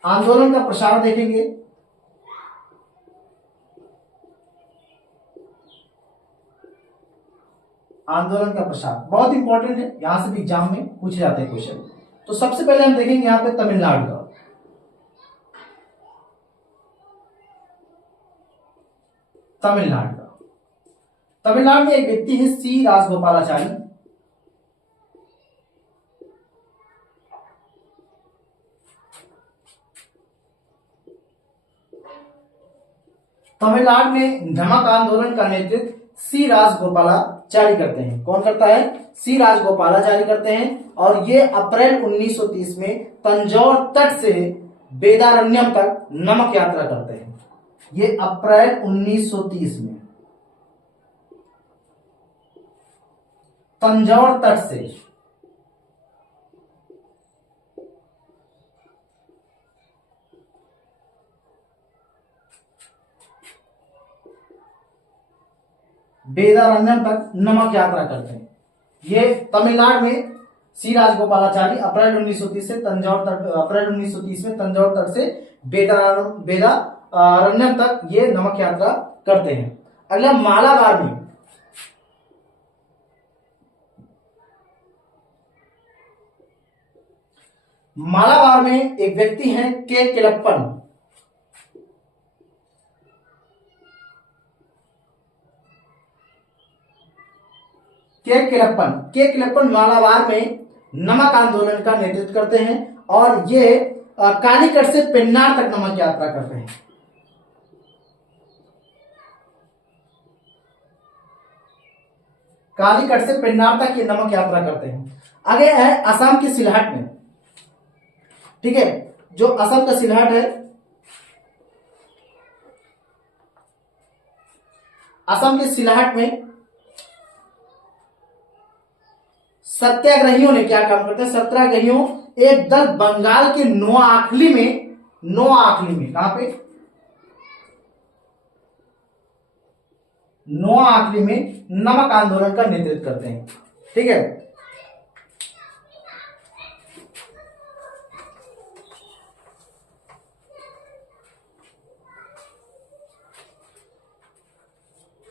आंदोलन का प्रसार देखेंगे। आंदोलन का प्रसार बहुत इंपॉर्टेंट है, यहां से भी एग्जाम में पूछे जाते हैं क्वेश्चन। तो सबसे पहले हम देखेंगे यहां पे तमिलनाडु का। तमिलनाडु का, तमिलनाडु में एक व्यक्ति है सी राजगोपालाचारी। तमिलनाडु में नमक आंदोलन का नेतृत्व सी राजगोपालाचारी करते हैं। कौन करता है? सी राजगोपालाचारी करते हैं। और ये अप्रैल 1930 में तंजौर तट से वेदारण्यम तक नमक यात्रा करते हैं। ये अप्रैल 1930 में तंजौर तट से वेदारण्यम तक नमक यात्रा करते हैं। ये तमिलनाडु में सी राजगोपालाचारी अप्रैल 1930 से तंजौर तक, अप्रैल 1930 में तंजौर तट से वेदारण्यम तक ये नमक यात्रा करते हैं। अगला मालाबार में, मालाबार में एक व्यक्ति हैं के केलप्पन। के किलप्पन मालाबार में नमक आंदोलन का नेतृत्व करते हैं और ये कालीकट से पेन्नार तक नमक यात्रा करते हैं। कालीकट से पेन्नार तक ये नमक यात्रा करते हैं। आगे है असम की सिलहट में, ठीक है, जो असम का सिलहट है, असम के सिलहट में सत्याग्रहियों ने क्या काम करते हैं, सत्याग्रहियों एक दल बंगाल के नोआखली में, कहां पे, नोआखली में नमक आंदोलन का नेतृत्व करते हैं। ठीक है,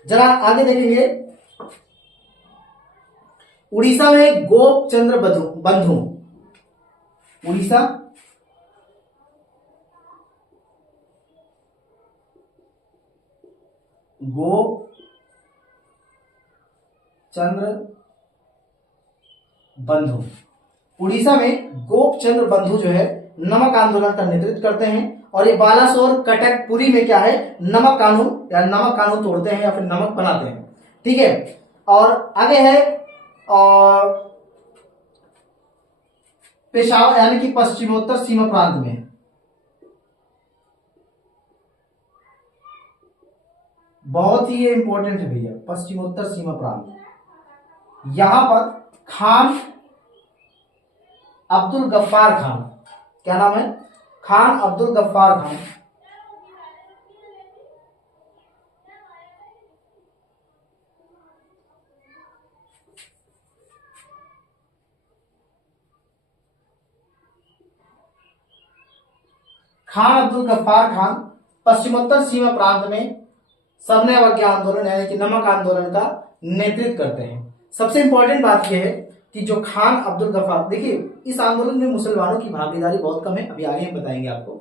जरा आगे देखेंगे, उड़ीसा में गोपचंद्र बंधु, उड़ीसा गोपचंद्र बंधु, उड़ीसा में गोपचंद्र बंधु जो है नमक आंदोलन का नेतृत्व करते हैं और ये बालासोर कटकपुरी में क्या है, नमक कानून तोड़ते हैं या फिर नमक बनाते हैं। ठीक है, और आगे है और पेशावर यानी कि पश्चिमोत्तर सीमा प्रांत में, बहुत ही इंपॉर्टेंट है भैया, पश्चिमोत्तर सीमा प्रांत, यहां पर खान अब्दुल गफ्फार खान, क्या नाम है, खान अब्दुल गफ्फार खान, खान अब्दुल गफ्फार खान पश्चिमोत्तर सीमा प्रांत में सबने अवज्ञा आंदोलन यानी कि नमक आंदोलन का नेतृत्व करते हैं। सबसे इंपॉर्टेंट बात यह है कि जो खान अब्दुल गफ्फार, देखिए इस आंदोलन में मुसलमानों की भागीदारी बहुत कम है, अभी आगे हम बताएंगे आपको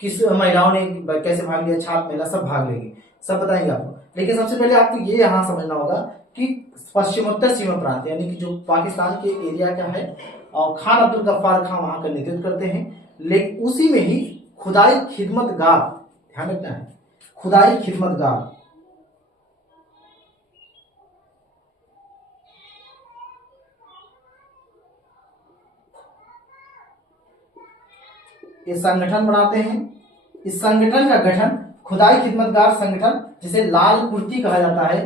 किस महिलाओं ने कैसे भाग लिया, छात्र महिला सब भाग लेंगे, सब बताएंगे आपको। लेकिन सबसे पहले आपको ये यहाँ समझना होगा कि पश्चिमोत्तर सीमा प्रांत यानी कि जो पाकिस्तान के एरिया का है और खान अब्दुल गफ्फार खान वहां का नेतृत्व करते हैं, लेकिन उसी में ही खुदाई खिदमतगार, ध्यान रखना है, खुदाई खिदमतगार, ये संगठन बनाते हैं। इस संगठन का गठन खुदाई खिदमतगार संगठन, जिसे लाल कुर्ती कहा जाता है,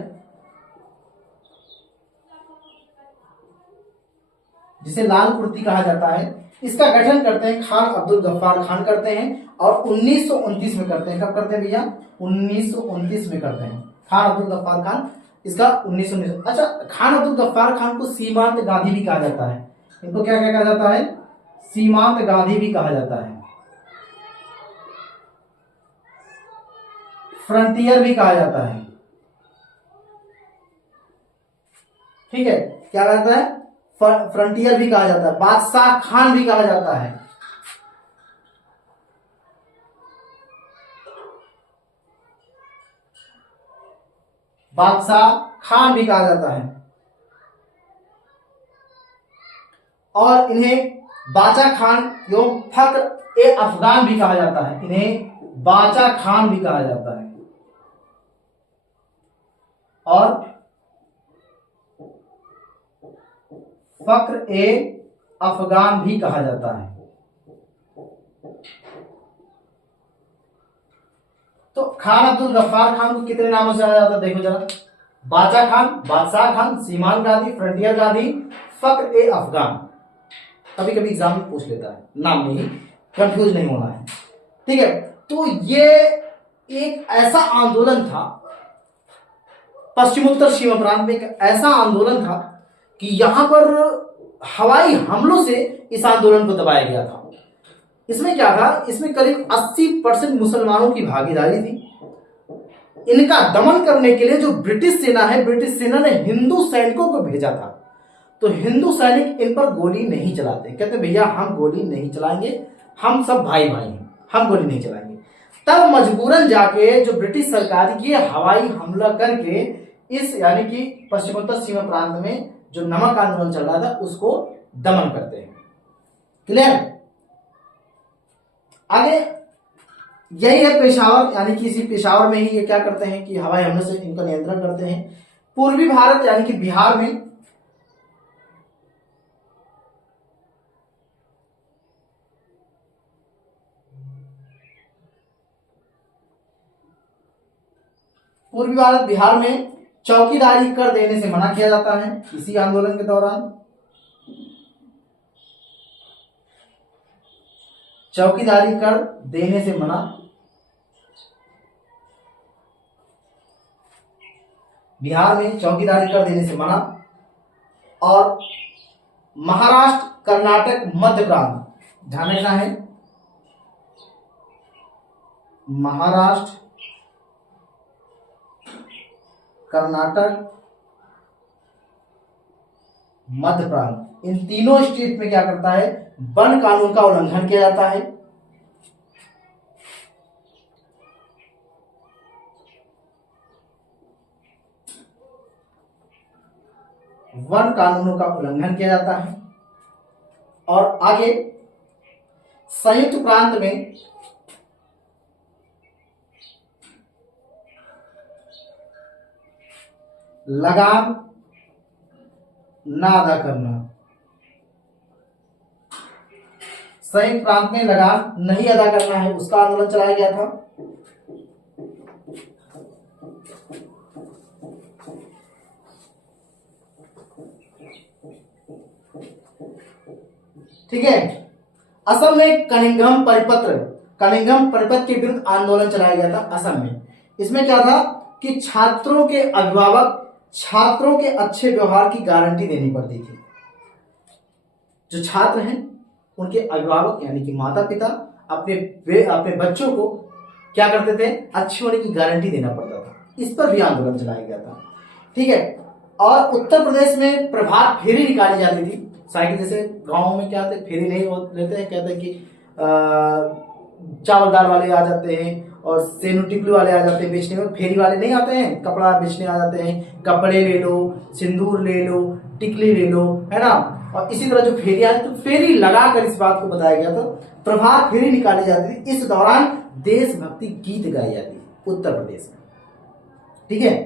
जिसे लाल कुर्ती कहा जाता है, इसका गठन करते हैं खान अब्दुल गफ्फार खान करते हैं और 1929 में करते हैं। कब करते हैं भैया, 1929 में करते हैं खान अब्दुल गफ्फार खान, इसका 1919। अच्छा, खान अब्दुल गफ्फार खान को सीमांत गांधी भी कहा जाता है, इनको क्या क्या कहा जाता है, सीमांत गांधी भी कहा जाता है, फ्रंटियर भी कहा जाता है। ठीक है, क्या कहता है, फ्रंटियर भी कहा जाता है, बादशाह खान भी कहा जाता है। बादशाह खान भी कहा जाता है और इन्हें बाचा खान एवं फख्र ए अफगान भी कहा जाता है, इन्हें बाचा खान भी कहा जाता है और फख्र ए अफगान भी कहा जाता है। तो खान अब्दुल गफ्फार खान को कितने नामों से जाना जाता है, देखो जरा, बाचा खान, बादशाह खान, सीमांत गांधी, फ्रंटियर गांधी, फख्र ए अफगान। कभी कभी एग्जाम में पूछ लेता है, नाम नहीं, कंफ्यूज नहीं होना है। ठीक है, तो ये एक ऐसा आंदोलन था, पश्चिमोत्तर सीमा प्रांत में एक ऐसा आंदोलन था कि यहां पर हवाई हमलों से इस आंदोलन को दबाया गया था। इसमें क्या था, इसमें करीब 80% मुसलमानों की भागीदारी थी। इनका दमन करने के लिए जो ब्रिटिश सेना है, ब्रिटिश सेना ने हिंदू सैनिकों को भेजा था। तो हिंदू सैनिक इन पर गोली नहीं चलाते, कहते भैया हम गोली नहीं चलाएंगे, हम सब भाई भाई हैं, हम गोली नहीं चलाएंगे। तब मजबूरन जाके जो ब्रिटिश सरकार ये हवाई हमला करके इस यानी कि पश्चिमोत्तर सीमा प्रांत में जो नमक आंदोलन चल रहा था उसको दमन करते हैं। क्लियर? आगे यही है पेशावर, यानी कि इसी पेशावर में ही ये क्या करते हैं कि हवाई हमले से इनका नियंत्रण करते हैं। पूर्वी भारत यानी कि बिहार में बिहार में चौकीदारी कर देने से मना किया जाता है इसी आंदोलन के दौरान। चौकीदारी कर देने से मना, बिहार में चौकीदारी कर देने से मना। और महाराष्ट्र, कर्नाटक, मध्य प्रांत, ध्यान रखना है, महाराष्ट्र, कर्नाटक, मध्य प्रांत, इन तीनों स्टेट में क्या करता है, वन कानून का उल्लंघन किया जाता है। वन कानूनों का उल्लंघन किया जाता है। और आगे संयुक्त प्रांत में लगान ना अदा करना, संयुक्त प्रांत में लगान नहीं अदा करना है, उसका आंदोलन चलाया गया था। ठीक है। असम में कनिंघम परिपत्र के विरुद्ध आंदोलन चलाया गया था असम में। इसमें क्या था कि छात्रों के अभिभावक छात्रों के अच्छे व्यवहार की गारंटी देनी पड़ती थी। जो छात्र हैं उनके अभिभावक यानी कि माता पिता अपने बच्चों को क्या करते थे, अच्छे होने की गारंटी देना पड़ता था। इस पर भी आंदोलन चलाया गया था। ठीक है। और उत्तर प्रदेश में प्रभात फेरी निकाली जाती थी। साइकिल जैसे गाँव में क्या थे, फेरी नहीं लेते हैं, कहते हैं कि चावलदार वाले आ जाते हैं और सेनु टिकलू वाले आ जाते हैं बेचने में, फेरी वाले नहीं आते हैं, कपड़ा बेचने आ जाते हैं, कपड़े ले लो, सिंदूर ले लो, टिकली ले लो, है ना। और इसी तरह जो फेरी आती तो फेरी लगाकर इस बात को बताया गया था, प्रभात फेरी निकाली जाती थी। इस दौरान देशभक्ति गीत गाई जाती थी उत्तर प्रदेश में। ठीक है।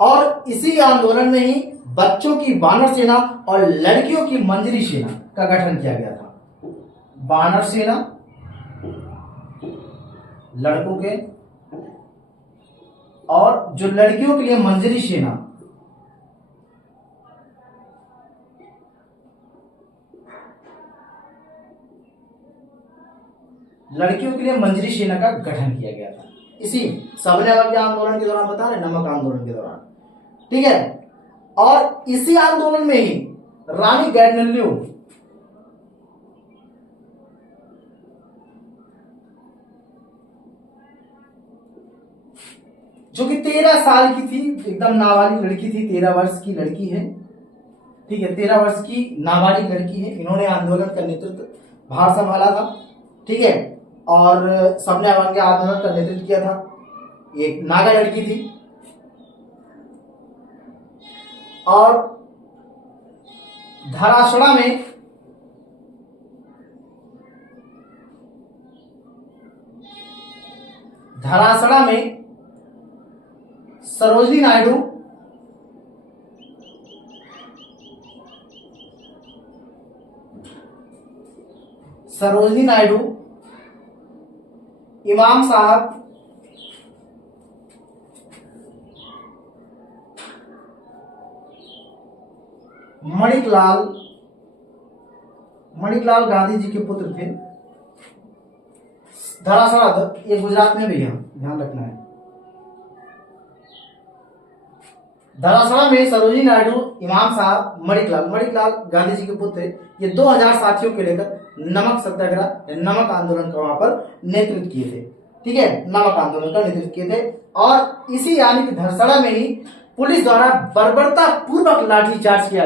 और इसी आंदोलन में ही बच्चों की वानर सेना और लड़कियों की मंजरी सेना का गठन किया गया था। वानर सेना लड़कों के और जो लड़कियों के लिए मंजरी सेना, लड़कियों के लिए मंजरी सेना का गठन किया गया था इसी सबने आंदोलन के दौरान, बता रहे नमक आंदोलन के दौरान। ठीक है। और इसी आंदोलन में ही रानी गैंडल्यू जो कि 13 साल की थी, एकदम नाबालिग लड़की थी, 13 वर्ष की लड़की है। ठीक है, 13 वर्ष की नाबालिग लड़की है। इन्होंने आंदोलन का नेतृत्व भार संभाला था। ठीक है। और सबने आंदोलन का नेतृत्व किया था। एक नागा लड़की थी। और धरासड़ा में सरोजिनी नायडू, इमाम साहब, मणिकलाल गांधी जी के पुत्र थे। धरासड़ा ये गुजरात में भी है, ध्यान रखना है। धरासड़ा में सरोजिनी नायडू, इमाम साहब, मणिकलाल गांधी जी के पुत्र थे। ये 2000 साथियों के लेकर नमक सत्याग्रह, नमक आंदोलन का वहां पर नेतृत्व किए थे। ठीक है, नमक आंदोलन का नेतृत्व किए थे। और इसी यानी कि धरासड़ा में ही पुलिस द्वारा बर्बरता पूर्वक लाठीचार्ज किया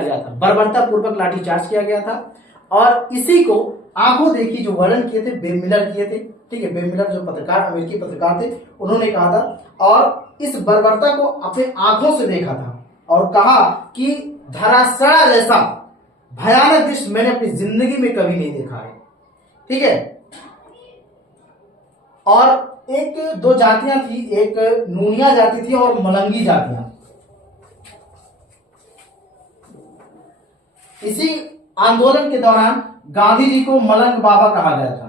गया था। और इसी को आंखों देखी जो वर्णन किए थे बेन मिलर किए थे। ठीक है, बेन मिलर जो पत्रकार, अमेरिकी पत्रकार थे, उन्होंने कहा था और इस बर्बरता को अपने आंखों से देखा था और कहा कि धराशायी जैसा भयानक दृश्य मैंने अपनी जिंदगी में कभी नहीं देखा है। ठीक है। और एक दो जातियां थी, एक नूनिया जाति थी और मलंगी जातियां। इसी आंदोलन के दौरान गांधी जी को मलंग बाबा कहा गया था।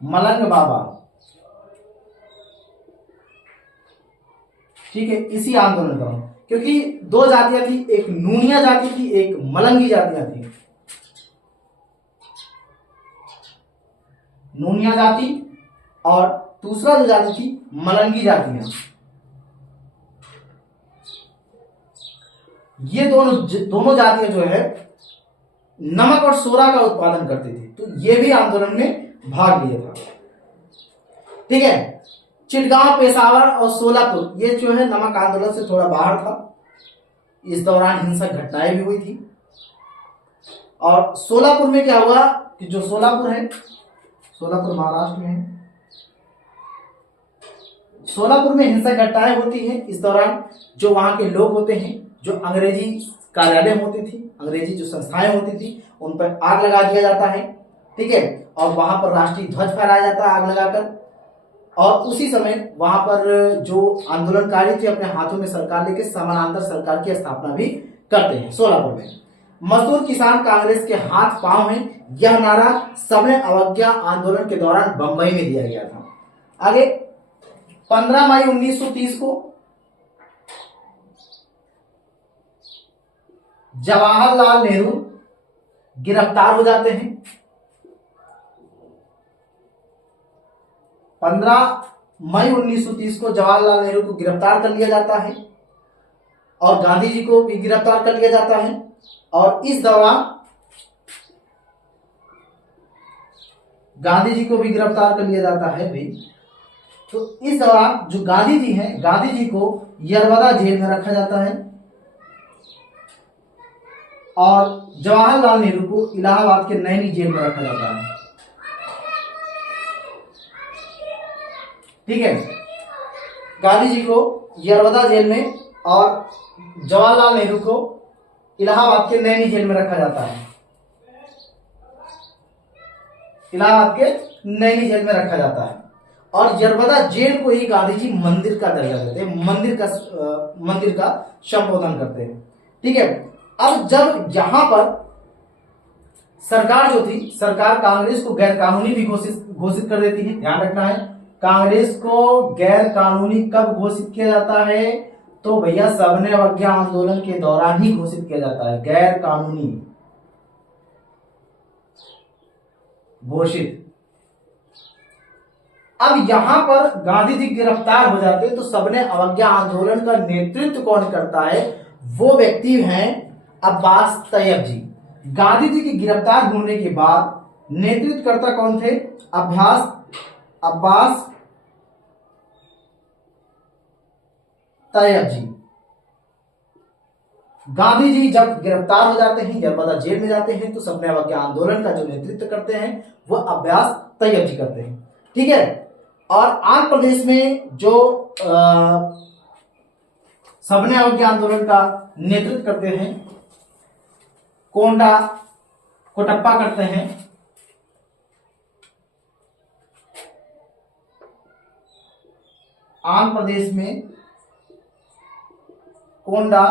मलंग बाबा। ठीक है। इसी आंदोलन का, क्योंकि दो जातियां थी, एक नूनिया जाति थी, एक मलंगी जातियां थी। नूनिया जाति और दूसरा जो जाति थी मलंगी जातियां। ये दोनों जातियां जो है नमक और सोरा का उत्पादन करती थी, तो ये भी आंदोलन में भाग लिया था। ठीक है। चिटगांव, पेशावर और सोलापुर, ये जो है नमक आंदोलन से थोड़ा बाहर था। इस दौरान हिंसक घटनाएं भी हुई थी। और सोलापुर में क्या हुआ कि जो सोलापुर है, सोलापुर महाराष्ट्र में है, सोलापुर में हिंसक घटनाएं होती हैं। इस दौरान जो वहां के लोग होते हैं, जो अंग्रेजी कार्यालय होती थी, अंग्रेजी जो संस्थाएं होती थी, उन पर आग लगा दिया जाता है। ठीक है। और वहां पर राष्ट्रीय ध्वज फहराया जाता है आग लगाकर। और उसी समय वहां पर जो आंदोलनकारी थे अपने हाथों में सरकार लेके समानांतर सरकार की स्थापना भी करते हैं सोलापुर में। मजदूर किसान कांग्रेस के हाथ पांव हैं, यह नारा सवर्ण अवज्ञा आंदोलन के दौरान बंबई में दिया गया था। आगे 15 मई 1930 को जवाहरलाल नेहरू गिरफ्तार हो जाते हैं। 15 मई 1930 को जवाहरलाल नेहरू को गिरफ्तार कर लिया जाता है और गांधी जी को भी गिरफ्तार कर लिया जाता है। और इस दौरान गांधी जी को भी गिरफ्तार कर लिया जाता है भाई। तो इस दौरान जो गांधी जी हैं, गांधी जी को यरवदा जेल में रखा जाता है और जवाहरलाल नेहरू को इलाहाबाद के नैनी जेल में रखा जाता है। ठीक है। गांधी जी को यरवदा जेल में और जवाहरलाल नेहरू को इलाहाबाद के नैनी जेल में रखा जाता है। इलाहाबाद के नैनी जेल में रखा जाता है और यरवदा जेल को ही गांधी जी मंदिर का दर्जा देते हैं, मंदिर का संबोधन करते हैं। ठीक है। अब जब यहां पर सरकार जो थी, सरकार कांग्रेस को गैर कानूनी भी घोषित कर देती है। ध्यान रखना है, कांग्रेस को गैर कानूनी कब घोषित किया जाता है? तो भैया सवर्ण अवज्ञा आंदोलन के दौरान ही घोषित किया जाता है गैर कानूनी घोषित। अब यहां पर गांधी जी गिरफ्तार हो जाते हैं, तो सवर्ण अवज्ञा आंदोलन का नेतृत्व कौन करता है? वो व्यक्ति हैं अब्बास तैयब जी। गांधी जी की गिरफ्तार होने के बाद नेतृत्वकर्ता कौन थे? अब्बास तैयब जी। गांधी जी जब गिरफ्तार हो जाते हैं, यरवदा जेल में जाते हैं, तो सवर्ण अवज्ञा आंदोलन का जो नेतृत्व करते हैं वो अब्बास तैयब जी करते हैं। ठीक है। और आंध्र प्रदेश में जो सवर्ण अवज्ञा आंदोलन का नेतृत्व करते हैं कोंडा कोटप्पा करते हैं। आंध्र प्रदेश में कोंडा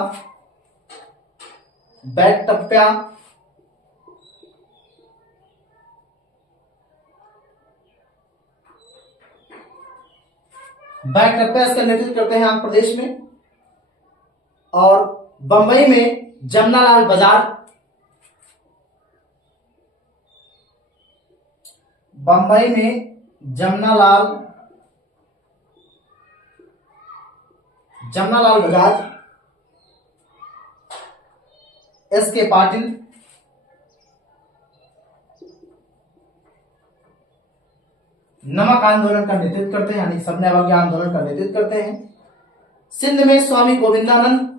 बैटप्पा इसका नेतृत्व करते हैं आंध्र प्रदेश में। और बंबई में जमनालाल बजाज, बंबई में जमनालाल बजाज, एस के पाटिल, नमक आंदोलन का नेतृत्व करते हैं, यानी सवर्ण अवज्ञा आंदोलन का नेतृत्व करते हैं। सिंध में स्वामी गोविंदानंद,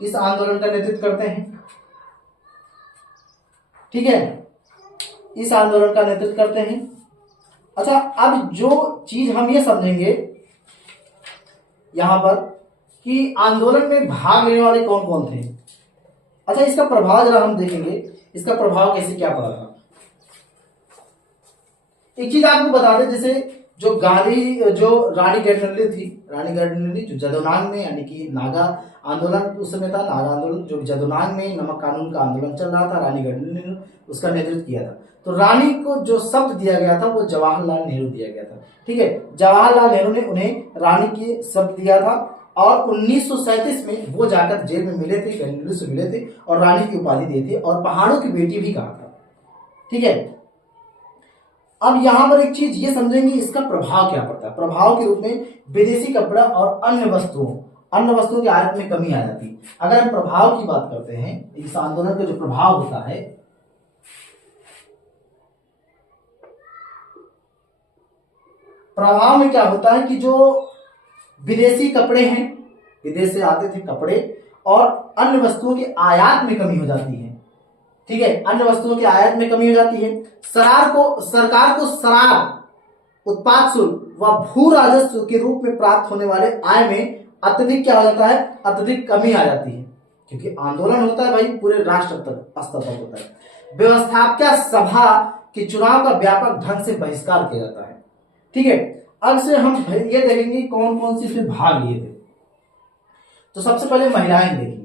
इस आंदोलन का नेतृत्व करते हैं। ठीक है, इस आंदोलन का नेतृत्व करते हैं। अच्छा, अब जो चीज हम ये समझेंगे यहां पर कि आंदोलन में भाग लेने वाले कौन कौन थे। अच्छा, इसका प्रभाव जरा हम देखेंगे, इसका प्रभाव कैसे क्या पड़ा था। एक चीज आपको बता दें, जैसे जो रानी गैडिनल्ली थी, रानी गैडिनल्ली जो जदोनांग में, यानी कि नागा आंदोलन उस समय था, नागा आंदोलन जो जदोनांग में नमक कानून का आंदोलन चल रहा था, रानी गैडिनल्ली ने उसका नेतृत्व किया था। तो रानी को जो शब्द दिया गया था वो जवाहरलाल नेहरू दिया गया था। ठीक है, जवाहरलाल नेहरू ने उन्हें रानी के शब्द दिया था और 1937 में वो जाकर जेल में मिले थे, गैडिनल्ली से मिले थे और रानी की उपाधि दी थी और पहाड़ों की बेटी भी कहा था। ठीक है, अब यहां पर एक चीज ये समझेंगे, इसका प्रभाव क्या पड़ता है। प्रभाव के रूप में विदेशी कपड़ा और अन्य वस्तुओं के आयात में कमी आ जाती है। अगर हम प्रभाव की बात करते हैं, इस आंदोलन का जो प्रभाव होता है, प्रभाव में क्या होता है कि जो विदेशी कपड़े हैं, विदेश से आते थे कपड़े, और अन्य वस्तुओं के आयात में कमी हो जाती है। ठीक है, अन्य वस्तुओं के आयात में कमी हो जाती है। सरकार को शराब उत्पाद शुल्क व भू राजस्व के रूप में प्राप्त होने वाले आय में अत्यधिक क्या हो जाता है, अत्यधिक कमी आ जाती है, क्योंकि आंदोलन होता है भाई पूरे राष्ट्र स्तर तक होता है। व्यवस्थापक सभा के चुनाव का व्यापक ढंग से बहिष्कार किया जाता है। ठीक है, अब से हम ये देखेंगे कौन कौन सी इसमें भाग लिए थे। तो सबसे पहले महिलाएं देखेंगे।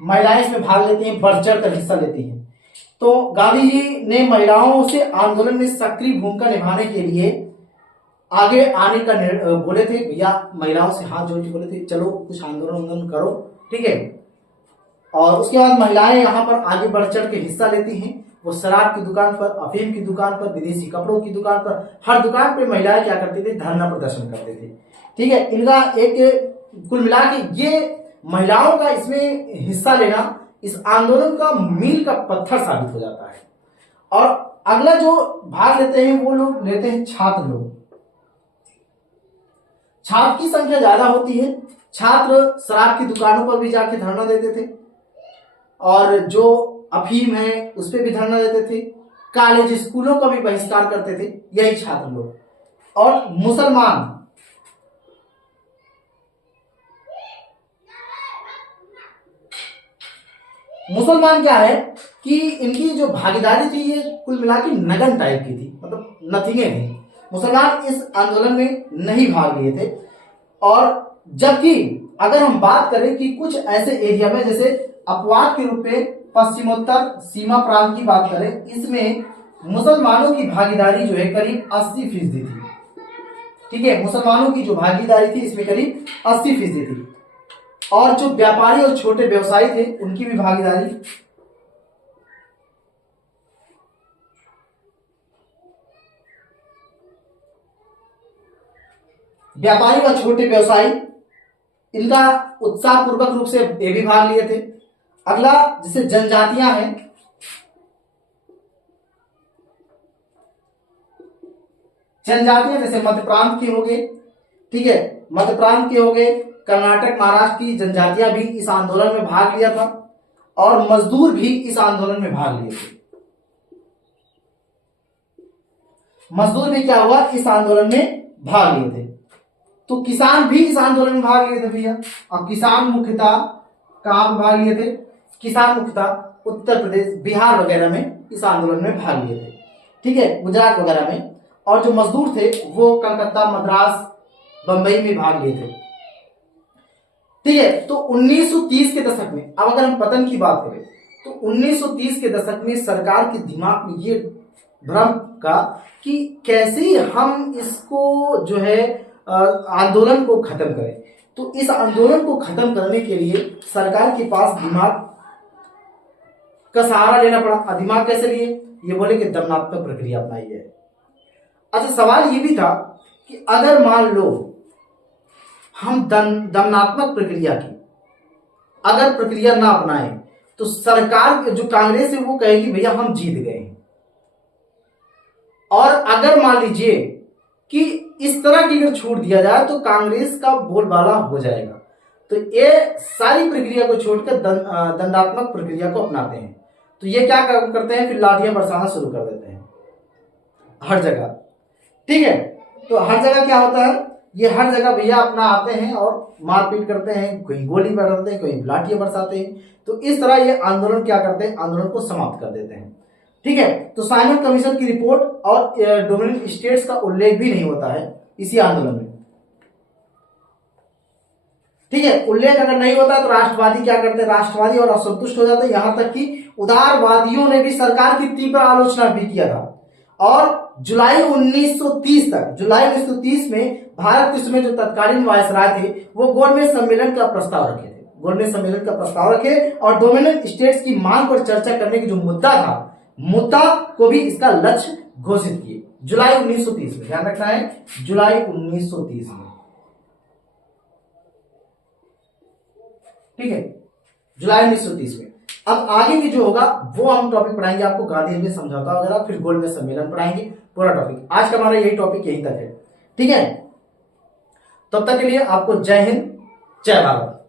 महिलाएं इसमें भाग लेती हैं, बढ़ चढ़ कर हिस्सा लेती हैं। तो गांधी जी ने महिलाओं से आंदोलन में सक्रिय भूमिका निभाने के लिए आगे आने का बोले थे। भैया महिलाओं से हाथ जोड़ के बोले थे, चलो कुछ आंदोलन करो। ठीक है, और उसके बाद महिलाएं यहाँ पर आगे बढ़ चढ़ के हिस्सा लेती हैं। वो शराब की दुकान पर, अफीम की दुकान पर, विदेशी कपड़ों की दुकान पर, हर दुकान पर महिलाएं क्या करती थी, धरना प्रदर्शन करते थे। ठीक है, इनका एक कुल मिला के ये महिलाओं का इसमें हिस्सा लेना इस आंदोलन का मील का पत्थर साबित हो जाता है। और अगला जो भाग लेते हैं वो लोग लेते हैं छात्र लोग। छात्र की संख्या ज्यादा होती है। छात्र शराब की दुकानों पर भी जाके धरना देते थे और जो अफीम है उस पर भी धरना देते थे। कॉलेज स्कूलों का भी बहिष्कार करते थे यही छात्र लोग। और मुसलमान क्या है कि इनकी जो भागीदारी थी ये कुल मिला के नगन टाइप की थी, मतलब नथिंगे थी। मुसलमान इस आंदोलन में नहीं भाग लिए थे। और जबकि अगर हम बात करें कि कुछ ऐसे एरिया में जैसे अपवाद के रूप में पश्चिमोत्तर सीमा प्रांत की बात करें, इसमें मुसलमानों की भागीदारी जो है करीब 80% थी। ठीक है, मुसलमानों की जो भागीदारी थी इसमें करीब 80% थी। और जो व्यापारी और छोटे व्यवसायी थे उनकी भी भागीदारी, व्यापारी व छोटे व्यवसायी इनका उत्साह पूर्वक रूप से ये भी भाग लिए थे। अगला जैसे जनजातियां हैं, जनजातियां जैसे मध्य प्रांत के हो गए। ठीक है, मध्य प्रांत के हो गए, कर्नाटक महाराष्ट्र की जनजातियां भी इस आंदोलन में भाग लिया था और मजदूर भी इस आंदोलन में भाग लिए थे। मजदूर भी क्या हुआ, इस आंदोलन में भाग लिए थे। तो किसान भी इस आंदोलन में भाग लिए थे भैया। और किसान मुख्यतः कहां भाग लिए थे, किसान मुख्यतः उत्तर प्रदेश, बिहार वगैरह में इस आंदोलन में भाग लिए थे। ठीक है, गुजरात वगैरह में। और जो मजदूर थे वो कलकत्ता, मद्रास, बंबई में भाग लिए थे। ठीक है, तो 1930 के दशक में, अब अगर हम पतन की बात करें तो 1930 के दशक में सरकार के दिमाग में ये भ्रम का कि कैसे हम इसको जो है आंदोलन को खत्म करें। तो इस आंदोलन को खत्म करने के लिए सरकार के पास दिमाग का सहारा लेना पड़ा। दिमाग कैसे लिए, ये बोले कि दमनात्मक प्रक्रिया अपनाई है। अच्छा, सवाल ये भी था कि अगर मान लो हम दमनात्मक प्रक्रिया की अगर प्रक्रिया ना अपनाए तो सरकार जो कांग्रेस है वो कहेगी भैया हम जीत गए हैं। और अगर मान लीजिए कि इस तरह की अगर छूट दिया जाए तो कांग्रेस का बोलबाला हो जाएगा। तो ये सारी प्रक्रिया को छोड़कर दंडात्मक प्रक्रिया को अपनाते हैं। तो ये क्या करते हैं, फिर लाठियां बरसाना शुरू कर देते हैं हर जगह। ठीक है, तो हर जगह क्या होता है, ये हर जगह भैया अपना आते हैं और मारपीट करते हैं, कहीं गोली बरसाते हैं, कहीं लाठियां बरसाते हैं। तो इस तरह ये आंदोलन क्या करते हैं, आंदोलन को समाप्त कर देते हैं। ठीक है, तो साइमन कमीशन की रिपोर्ट और डोमिनियन स्टेट्स का उल्लेख भी नहीं होता है इसी आंदोलन में। ठीक है, उल्लेख अगर नहीं होता तो राष्ट्रवादी क्या करते हैं, राष्ट्रवादी और असंतुष्ट हो जाते हैं। यहां तक कि उदारवादियों ने भी सरकार की तीव्र आलोचना भी किया था। और जुलाई 1930 में भारत के उसमें जो तत्कालीन वायसराय थे वो गोलमेज सम्मेलन का प्रस्ताव रखे थे, गोलमेज सम्मेलन का प्रस्ताव रखे और डोमिनियन स्टेट्स की मांग पर चर्चा करने की जो मुद्दा था, मुद्दा को भी इसका लक्ष्य घोषित किए जुलाई 1930 में। ध्यान रखना है, जुलाई 1930 में। ठीक है, जुलाई 1930 में। अब आगे की जो होगा वो हम टॉपिक पढ़ाएंगे आपको, गांधी में समझौता वगैरह, फिर गोलमेज सम्मेलन पढ़ाएंगे, पूरा टॉपिक। आज का हमारा यही टॉपिक यहीं तक है। ठीक है, तब तक के लिए आपको जय हिंद, जय भारत।